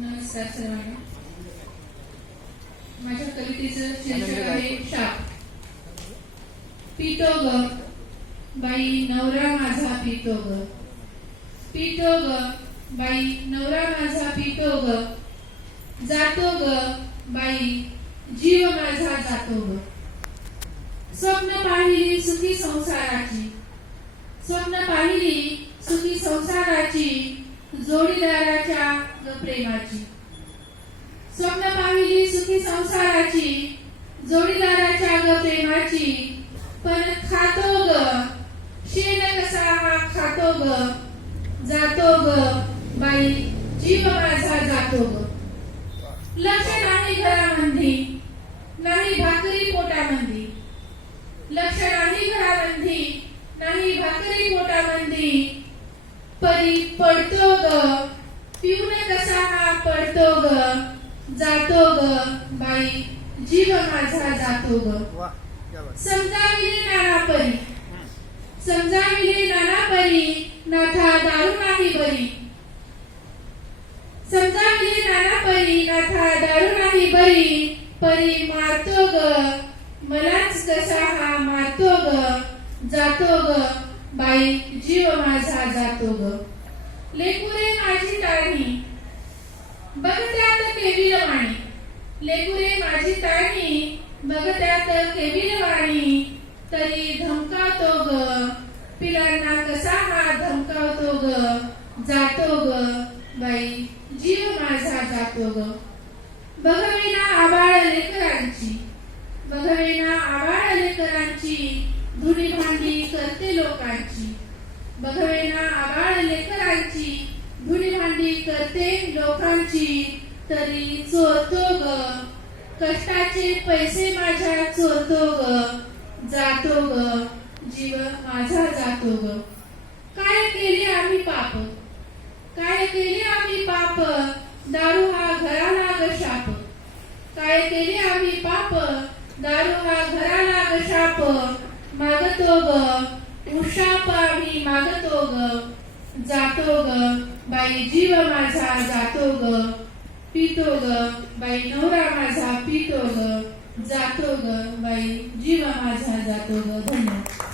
नमस्कार सर्वांना माझ्या कवितेचं शीर्षक आहे शाप पितो ग बाई नवरा माझा पितो ग पितो ग बाई नवरा माझा पितो ग जातो ग बाई जीव माझा जातो ग स्वप्न पाहिली सुखी संसाराची. स्वप्न पाहिली सुखी संसाराची. जोडीदाराच्या प्रेमाची. स्वप्न पाहिली सुखी संसाराची जोडीदाराच्या ग प्रेमाची. पण खातो ग शेण कसा हा खातो ग जातो ग बाई जीव माझा जातो ग. लक्ष नाही घरामध्ये नाही भाकरी पोटामध्ये लक्ष नाही घरामध्ये नाही भाकरी पोटामध्ये परी पडतो ग पिऊन कसा हा पडतो ग? जातो ग बाई. जीव माझा जातो ग. नाना परी नाना परी नाथा दारू नाही बरी. नाना परी नाथा दारू नाही बरी. परी मारतो ग. मलाच कसा हा मारतो ग. जातो ग. बाई जीव माझा जातो ग. लेकुरे माझी टाळणी बघत्यात केविल वाणी. लेकुरे माझी तारणी बघत्यात केविल वाणी. तरी धमकावतो ग. पिलांना कसा हा धमकावतो ग. जातो ग. बाई जीव माझा जातो ग. बघवेना आबाळ लेकरांची. बघवेना आबाळ लेकरांची. धुणी भांडी करते लोकांची. बघवेना करायची. लेकरांची धुणी भांडी करते लोकांची तरी चोरतो ग कष्टाचे पैसे माझ्या चोरतो ग जातो ग जीव माझा जातो ग काय केले आम्ही पाप? काय केले आम्ही पाप? दारू हा घराला ग शाप. काय केले आम्ही पाप? दारू हा घराला ग शाप. मागतो ग उशाप आम्ही मागतो ग जातो ग. बाई जीव माझा जातो ग. पितो ग. बाई नवरा माझा पितो ग. जातो ग. बाई जीव माझा जातो ग. धन्यवाद.